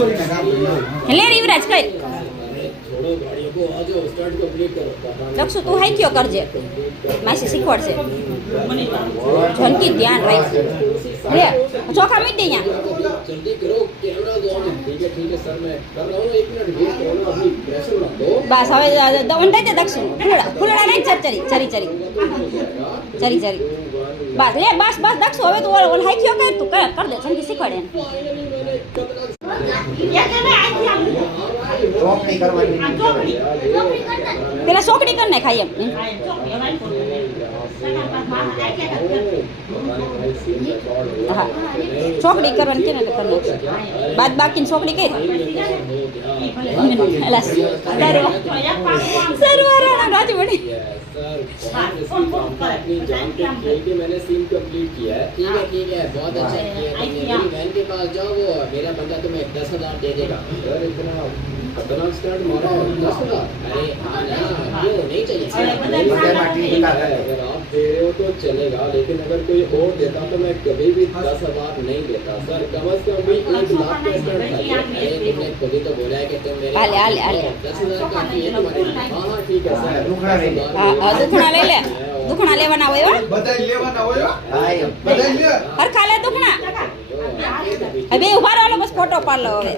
લે યુવરાજ કઈ દક્ષુ તું હાઈક્યો કરજે માસી શીખવાડશે જનકી ધ્યાન રાખજે લે ચોખા મીટ દે અહીંયા બસ હવે વંટાઈ દે દક્ષુ ફૂલડા નહીં ચરી બસ લે બસ દક્ષુ હવે તું ઓલ હાઈક્યો કર તું કર દે જનકી શીખવાડે પેલા સોકડી કર નાખ એમ હા ચોકડી કરવાની કેને કરી નાખશે બાદ બાકી ચોકડી કરી સરવારા રાજવડી मैंने सीम कंप्लीट किया है ठीक है बहुत अच्छा किया मेरी बहन के पास जाओ वो मेरा बंदा तुम्हें 10,000 दे देगा यार इतना खतरनाक स्टार्ट मारा है 10,000 अरे हाँ ना क्यों नहीं चाहिए अगर आप दे रहे हो तो चलेगा लेकिन अगर कोई और देता तो मैं कभी भी 10,000 नहीं देता सर कम से कम भी 1 लाख का स्टार्ट था अरे तुमने कभी तो बोला है कि तुम मेरे 10,000 का चाहिए तुम्हारे हाँ ठीक है सर દુખણા લઈ લે દુખણા લેવાના હોય બધાય લેવાના હોય બધાય લે હરખા લે દુખણા હવે ઉભા રહો બસ ફોટો પાડ લો હવે